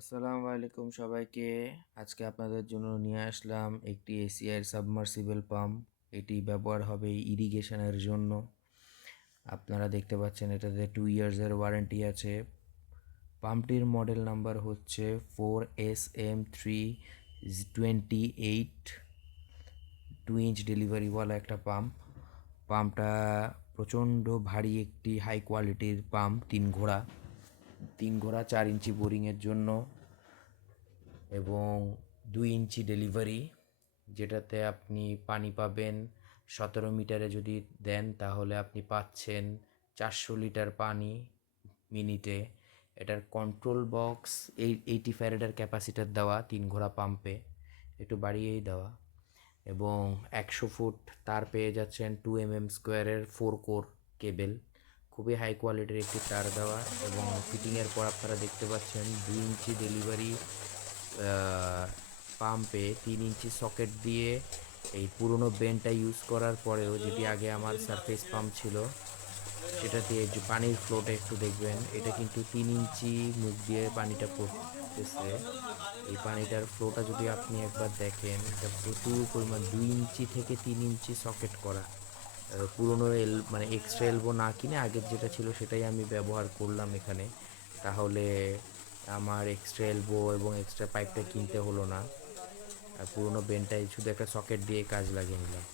আসসালামু আলাইকুম সবাইকে। আজকে আপনাদের জন্য নিয়ে আসলাম একটি এসিআই সাবমার্সিবল পাম্প। এটি ব্যবহার হবে ইরিগেশনের জন্য। আপনারা দেখতে পাচ্ছেন এটাতে 2 ইয়ার্সের ওয়ারেন্টি আছে। পাম্পটির মডেল নাম্বার হচ্ছে 4SM328। 2 ইঞ্চ ডেলিভারিওয়ালা একটা পাম্প। পাম্পটা প্রচণ্ড ভারী একটি হাই কোয়ালিটির পাম্প। 3 ঘোড়া 4 ইঞ্চি বোরিংয়ের জন্য এবং 2 ইঞ্চি ডেলিভারি, যেটাতে আপনি পানি পাবেন 17 মিটারে যদি দেন তাহলে আপনি পাচ্ছেন 400 লিটার পানি মিনিটে। এটার কন্ট্রোল বক্স 80 ফ্যারাডের ক্যাপাসিটার দেওয়া, 3 ঘোড়া পাম্পে একটু বাড়িয়েই দেওয়া, এবং 100 ফুট তার পেয়ে যাচ্ছেন 2 mm স্কোয়ারের 4 কোর কেবেল। খুবই হাই কোয়ালিটির একটি তার দেওয়া, এবং ফিটিংয়ের পর আপনারা দেখতে পাচ্ছেন 2 ইঞ্চি ডেলিভারি পাম্পে 3 ইঞ্চি সকেট দিয়ে এই পুরনো বেনটা ইউজ করার পরেও, যেটি আগে আমার সারফেস পাম্প ছিল, সেটাতে যে পানির ফ্লোটা একটু দেখবেন। এটা কিন্তু 3 ইঞ্চি মুখ দিয়ে পানিটা পড়তেছে। এই পানিটার ফ্লোটা যদি আপনি একবার দেখেন, এটা প্রচুর পরিমাণ। 2 ইঞ্চি থেকে 3 ইঞ্চি সকেট করা। পুরনো মানে এক্সট্রা এলবো না কিনে আগের যেটা ছিল সেটাই আমি ব্যবহার করলাম এখানে। তাহলে আমার এক্সট্রা এলবো এবং এক্সট্রা পাইপটা কিনতে হলো না। আর পুরনো বেনটাই শুধু একটা সকেট দিয়ে কাজ লাগিয়ে নিলাম।